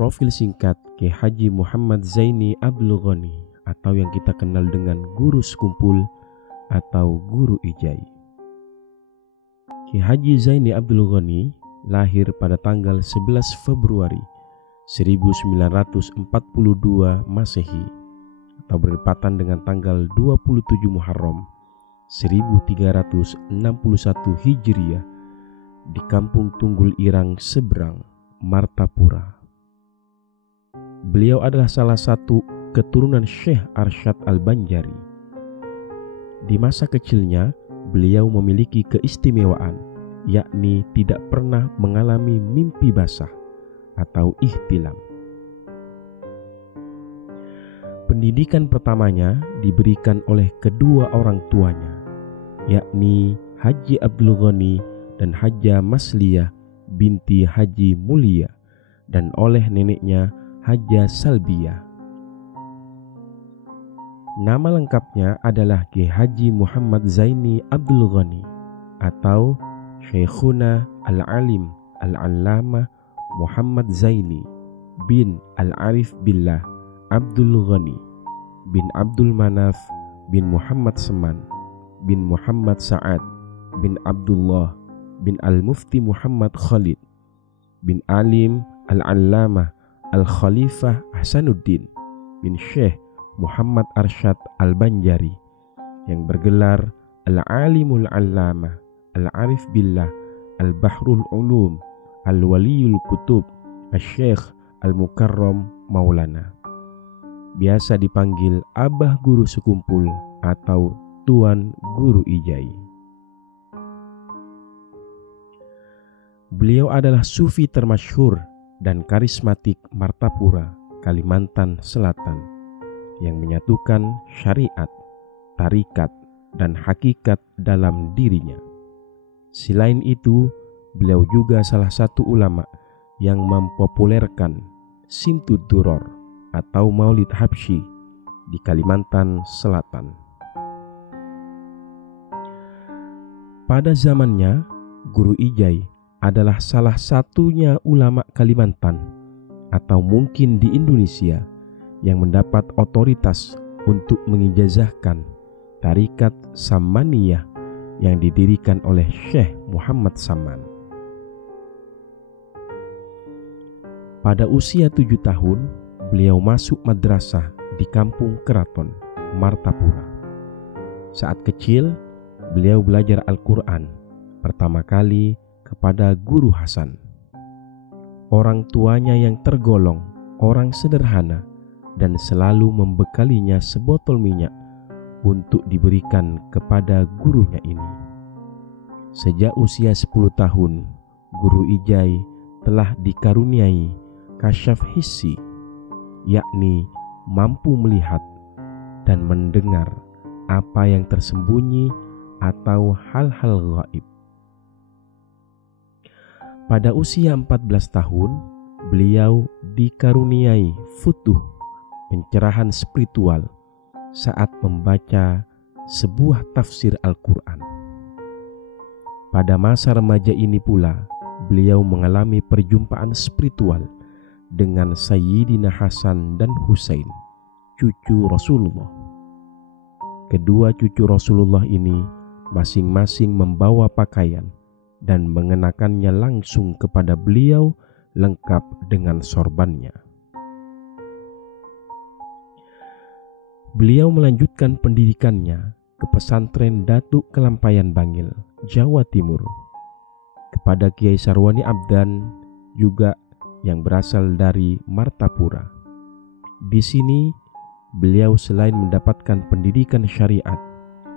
Profil singkat Kiai Haji Muhammad Zaini Abdul Ghani atau yang kita kenal dengan Guru Sekumpul atau Guru Ijai. Kiai Haji Zaini Abdul Ghani lahir pada tanggal 11 Februari 1942 Masehi atau bertepatan dengan tanggal 27 Muharram 1361 Hijriah di Kampung Tunggul Irang Seberang, Martapura. Beliau adalah salah satu keturunan Syekh Arsyad Al-Banjari. Di masa kecilnya, beliau memiliki keistimewaan, yakni tidak pernah mengalami mimpi basah atau ihtilam. Pendidikan pertamanya diberikan oleh kedua orang tuanya, yakni Haji Abdul Ghani dan Hajjah Masliyah binti Haji Mulia, dan oleh neneknya Hajjah Salbiyah. Nama lengkapnya adalah Kiai Haji Muhammad Zaini Abdul Ghani atau Syekhuna Al-Alim Al-Allamah Muhammad Zaini bin Al-Arif Billah Abdul Ghani bin Abdul Manaf bin Muhammad Seman bin Muhammad Sa'ad bin Abdullah bin Al-Mufti Muhammad Khalid bin Alim Al-Allamah Al-Khalifah Hasanuddin bin Syekh Muhammad Arsyad Al-Banjari yang bergelar Al-Alimul Allamah Al-Arif Billah Al-Bahrul Ulum Al-Waliyul Kutub Al-Syekh Al-Mukarram Maulana. Biasa dipanggil Abah Guru Sekumpul atau Tuan Guru Ijai. Beliau adalah sufi termasyhur dan karismatik Martapura, Kalimantan Selatan, yang menyatukan syariat, tarikat, dan hakikat dalam dirinya. Selain itu, beliau juga salah satu ulama yang mempopulerkan Simtud Duror atau Maulid Habsyi di Kalimantan Selatan. Pada zamannya, Guru Ijai adalah salah satunya ulama Kalimantan atau mungkin di Indonesia yang mendapat otoritas untuk mengijazahkan tarikat Samaniyah yang didirikan oleh Syekh Muhammad Saman. Pada usia 7 tahun, beliau masuk madrasah di Kampung Keraton, Martapura. Saat kecil, beliau belajar Al-Quran pertama kali kepada Guru Hasan. Orang tuanya yang tergolong orang sederhana dan selalu membekalinya sebotol minyak untuk diberikan kepada gurunya ini. Sejak usia 10 tahun, Guru Ijai telah dikaruniai kasyaf hissi, yakni mampu melihat dan mendengar apa yang tersembunyi atau hal-hal gaib. Pada usia 14 tahun, beliau dikaruniai futuh, pencerahan spiritual saat membaca sebuah tafsir Al-Quran. Pada masa remaja ini pula, beliau mengalami perjumpaan spiritual dengan Sayyidina Hasan dan Husain, cucu Rasulullah. Kedua cucu Rasulullah ini masing-masing membawa pakaian dan mengenakannya langsung kepada beliau lengkap dengan sorbannya. Beliau melanjutkan pendidikannya ke pesantren Datuk Kelampayan Bangil, Jawa Timur, kepada Kiai Sarwani Abdan juga yang berasal dari Martapura. Di sini beliau selain mendapatkan pendidikan syariat,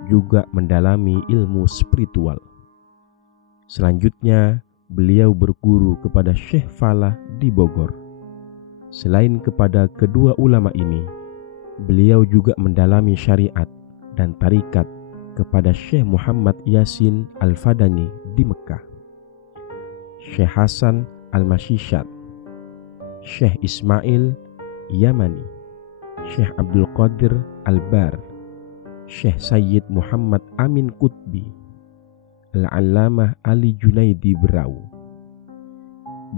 juga mendalami ilmu spiritual. Selanjutnya, beliau berguru kepada Syekh Falah di Bogor. Selain kepada kedua ulama ini, beliau juga mendalami syariat dan tarikat kepada Syekh Muhammad Yasin Al-Fadani di Mekah, Syekh Hasan Al-Mashishat, Syekh Ismail Yamani, Syekh Abdul Qadir Al-Bar, Syekh Sayyid Muhammad Amin Qutbi, Al-Allamah Ali Junaidi Berau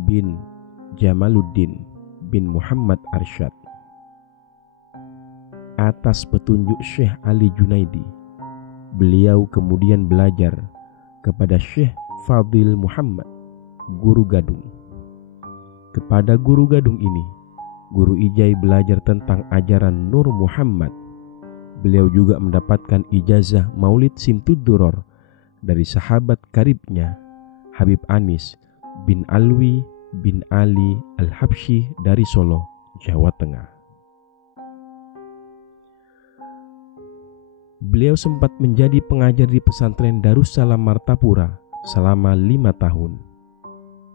bin Jamaluddin bin Muhammad Arsyad. Atas petunjuk Syekh Ali Junaidi, beliau kemudian belajar kepada Syekh Fadil Muhammad, guru Gadung. Kepada guru Gadung ini, Guru Ijai belajar tentang ajaran Nur Muhammad. Beliau juga mendapatkan ijazah Maulid Simtud-Duror dari sahabat karibnya Habib Anis bin Alwi bin Ali Al-Habsyi dari Solo, Jawa Tengah. Beliau sempat menjadi pengajar di pesantren Darussalam Martapura selama 5 tahun.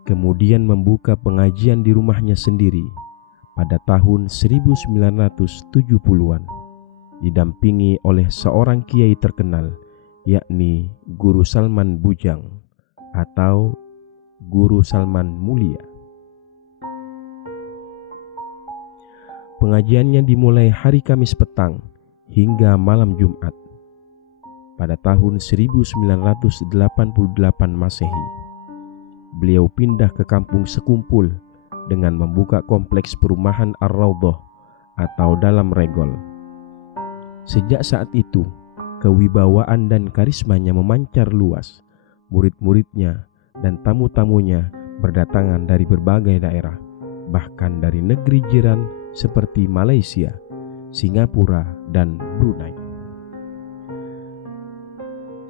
Kemudian membuka pengajian di rumahnya sendiri pada tahun 1970-an, didampingi oleh seorang kiai terkenal, yakni Guru Salman Bujang atau Guru Salman Mulia. Pengajiannya dimulai hari Kamis petang hingga malam Jumat. Pada tahun 1988 Masehi, beliau pindah ke kampung Sekumpul dengan membuka kompleks perumahan Ar-Raudhah atau Dalam Regol. Sejak saat itu, kewibawaan dan karismanya memancar luas. Murid-muridnya dan tamu-tamunya berdatangan dari berbagai daerah, bahkan dari negeri jiran seperti Malaysia, Singapura, dan Brunei.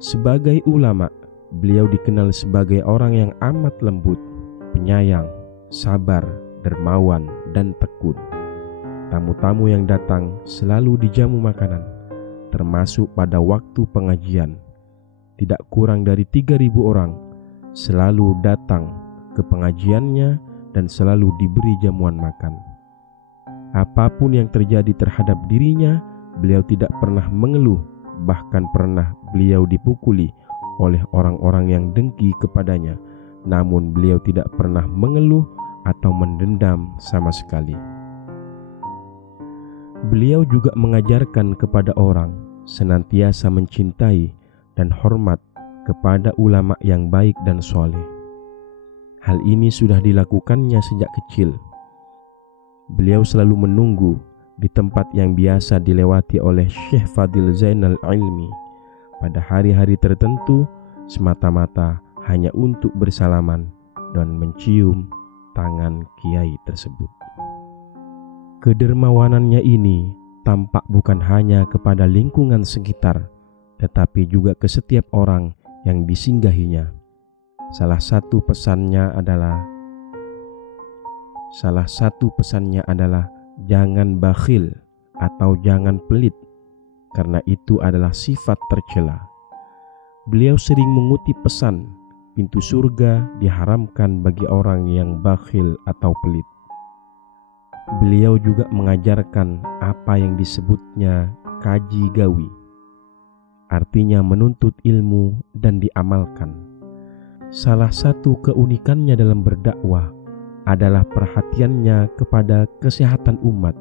Sebagai ulama, beliau dikenal sebagai orang yang amat lembut, penyayang, sabar, dermawan, dan tekun. Tamu-tamu yang datang selalu dijamu makanan, termasuk pada waktu pengajian. Tidak kurang dari 3.000 orang selalu datang ke pengajiannya dan selalu diberi jamuan makan. Apapun yang terjadi terhadap dirinya, beliau tidak pernah mengeluh. Bahkan pernah beliau dipukuli oleh orang-orang yang dengki kepadanya, namun beliau tidak pernah mengeluh atau mendendam sama sekali. Beliau juga mengajarkan kepada orang senantiasa mencintai dan hormat kepada ulama yang baik dan soleh. Hal ini sudah dilakukannya sejak kecil. Beliau selalu menunggu di tempat yang biasa dilewati oleh Syekh Fadil Zainal Ilmi pada hari-hari tertentu, semata-mata hanya untuk bersalaman dan mencium tangan kiai tersebut. Kedermawanannya ini tampak bukan hanya kepada lingkungan sekitar, tetapi juga ke setiap orang yang disinggahinya. Salah satu pesannya adalah jangan bakhil atau jangan pelit, karena itu adalah sifat tercela. Beliau sering mengutip pesan, pintu surga diharamkan bagi orang yang bakhil atau pelit. Beliau juga mengajarkan apa yang disebutnya kaji gawi, artinya menuntut ilmu dan diamalkan. Salah satu keunikannya dalam berdakwah adalah perhatiannya kepada kesehatan umat.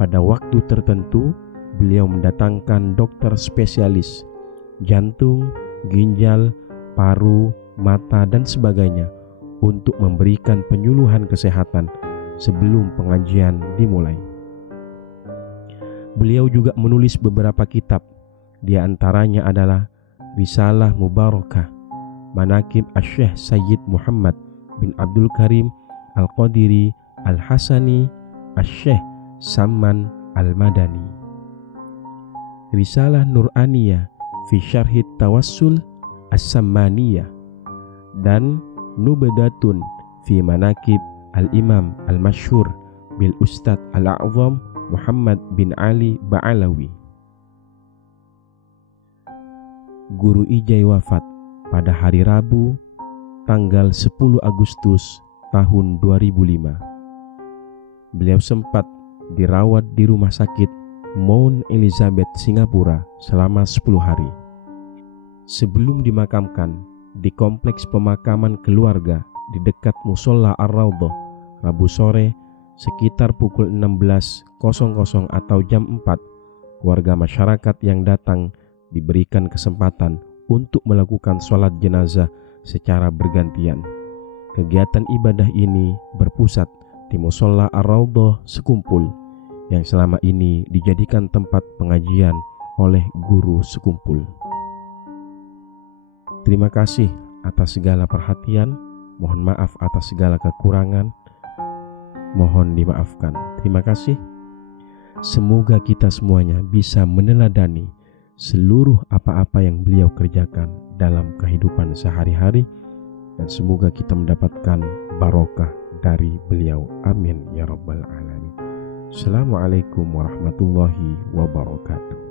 Pada waktu tertentu, beliau mendatangkan dokter spesialis jantung, ginjal, paru, mata, dan sebagainya untuk memberikan penyuluhan kesehatan sebelum pengajian dimulai. Beliau juga menulis beberapa kitab, di antaranya adalah Risalah Mubarakah, Manaqib Asy-Syaikh Sayyid Muhammad bin Abdul Karim Al-Qadiri Al-Hasani Asy-Syaikh Samman Al-Madani, Risalah Nuraniyah fi Syarhit Tawassul As-Sammaniyah, dan Nubdatun fi Manaqib Al-Imam Al-Masyhur bil Ustadz Al-A'zam Muhammad bin Ali Ba'alawi. Guru Ijai wafat pada hari Rabu tanggal 10 Agustus tahun 2005. Beliau sempat dirawat di rumah sakit Mount Elizabeth, Singapura selama 10 hari. Sebelum dimakamkan di kompleks pemakaman keluarga di dekat Musola Ar-Raudhah Rabu sore sekitar pukul 16.00 atau jam 4, warga masyarakat yang datang diberikan kesempatan untuk melakukan sholat jenazah secara bergantian. Kegiatan ibadah ini berpusat di Musholla Ar-Raudhah Sekumpul yang selama ini dijadikan tempat pengajian oleh guru Sekumpul. Terima kasih atas segala perhatian, mohon maaf atas segala kekurangan, mohon dimaafkan. Terima kasih. Semoga kita semuanya bisa meneladani seluruh apa-apa yang beliau kerjakan dalam kehidupan sehari-hari, dan semoga kita mendapatkan barokah dari beliau. Amin ya rabbal alamin. Assalamualaikum warahmatullahi wabarakatuh.